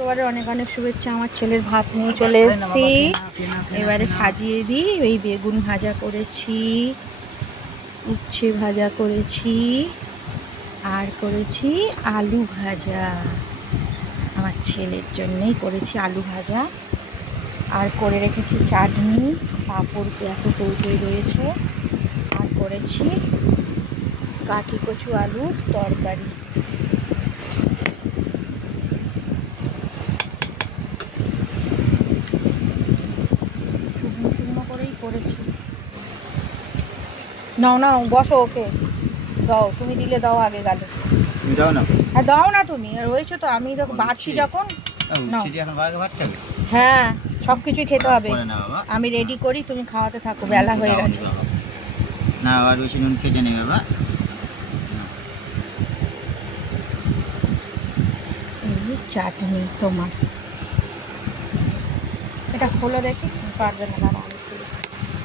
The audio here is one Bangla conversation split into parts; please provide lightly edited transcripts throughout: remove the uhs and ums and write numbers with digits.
শুক্রবারে অনেক অনেক শুভেচ্ছা। আমার ছেলের ভাত নিয়ে চলে এসেছি, এবারে সাজিয়ে দিই। এই বেগুন ভাজা করেছি, উচ্ছে ভাজা করেছি, আর করেছি আলু ভাজা। আমার ছেলের জন্যেই করেছি আলু ভাজা, আর করে রেখেছি চাটনি, পাঁপড় এত তৈরি রয়েছে, আর করেছি কাঠি কচু আলুর তরকারি। শুকনো শুকনো করেই করেছি। নাও নাও বসো, ওকে দাও, তুমি দিলে দাও আগে গালে। তুমি দাও না। হ্যাঁ দাও না, তুমি রয়েছো তো, আমি দেখো বাড়ছি যখন। নাও। এখন ভাত খাবে? হ্যাঁ, সব কিছুই খেতে হবে। পরে না বাবা, আমি রেডি করি, তুমি খাওয়াতে থাকো, বেলা হয়ে গেছে। না আবার বেশি নুন খেতে নেই বাবা। এই চাটনি তোমার, এটা খোলো দেখি। পারবে না, দাঁড়া আমি খুলি।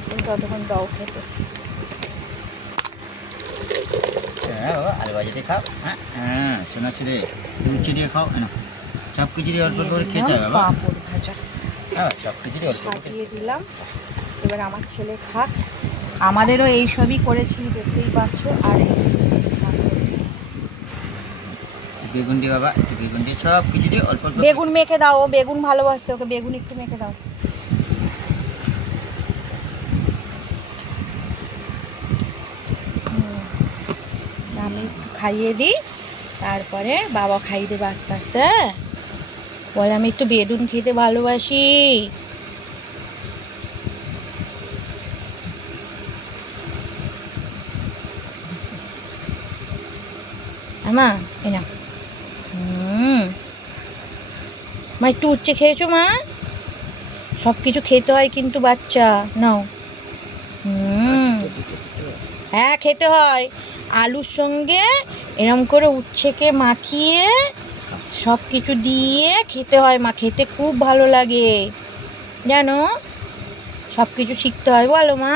তুমি ততক্ষণ দাও খেতে। হ্যাঁ বাবা, আলু ভাজিতে খাও। হ্যাঁ হ্যাঁ, শোনা ছেলে, লুচি দিয়ে খাও না, সব কিছু দিয়ে অল্প করে খেতে হবে বাবা। পাঁপড় ভাজা হ্যাঁ, সব কিছু দিয়ে অল্প করে সাজিয়ে দিলাম। এবার আমার ছেলে খাক। আমাদেরও এই সবই করেছি, দেখতেই পাচ্ছো। আর এই বেগুন দিয়ে বাবা, বেগুন দিয়ে সব কিছু দিয়ে অল্প অল্প। বেগুন মেখে দাও, ও বেগুন ভালোবাসে, ওকে বেগুন একটু মেখে দাও। আমি একটু খাইয়ে দিই, তারপরে বাবা খাইয়ে দেবে আস্তে আস্তে। হ্যাঁ, বলে আমি একটু বেগুন খেতে ভালোবাসি। মা এই না, মা একটু উচ্ছে খেয়েছো মা? সব কিছু খেতে হয় কিন্তু বাচ্চা, নাও। হ্যাঁ খেতে হয়, আলুর সঙ্গে এরম করে উচ্ছেকে মাখিয়ে সব কিছু দিয়ে খেতে হয় মা, খেতে খুব ভালো লাগে জানো। সব কিছু শিখতে হয়, বলো মা।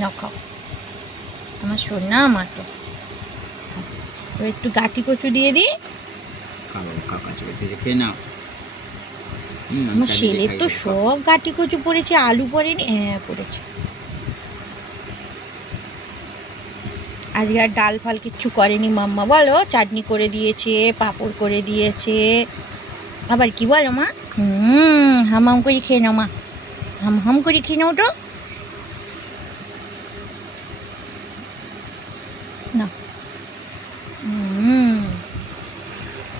নাও খাও, আমার সোনা মা তো। একটু গাঁটি কচু দিয়ে দিই। খেয়ে নাও। আমার ছেলে তো সব গাঁটি কচু পড়েছে, আলু পড়েনি। হ্যাঁ পড়েছে। আজকে আর ডাল ফাল কিচ্ছু করেনি মাম্মা, বলো। চাটনি করে দিয়েছে, পাঁপড় করে দিয়েছে, আবার কি বলো মা? হাম হাম করে খেয়ে নাও মা, হাম হাম করে খেয়ে নাও তো। না,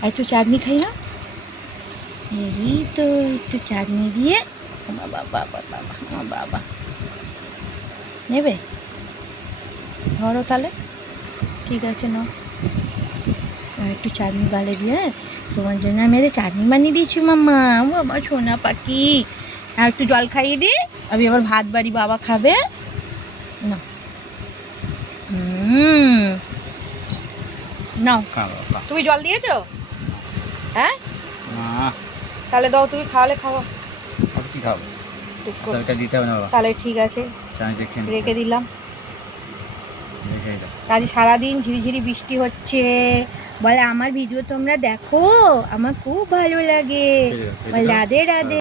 একটু চাটনি খাই না। এই তো একটু চাটনি দিয়ে। বাবা বাবা বাবা, আমার বাবা নেবে, ধরো তাহলে। ঠিক আছে নাও, আর একটু চাটনি গালে দিয়ে। তোমার জন্য আমি চাটনি বানিয়ে দিয়েছি মাম্মা, বাবা সোনা পাখি। আর একটু জল খাইয়ে দিই, আমি আবার ভাত বাড়ি, বাবা খাবে না। নাও, তুমি জল দিয়েছো? হ্যাঁ তাহলে দাও, তুমি খাওয়ালে খাওয়া। কি খাবো? দিতে হবে না বাবা। তাহলে ঠিক আছে, রেখে দিলাম। আজ সারাদিন ঝিরিঝিরি বৃষ্টি হচ্ছে, বলে আমার ভিডিও তোমরা দেখো, আমার খুব ভালো লাগে, রাধে রাধে।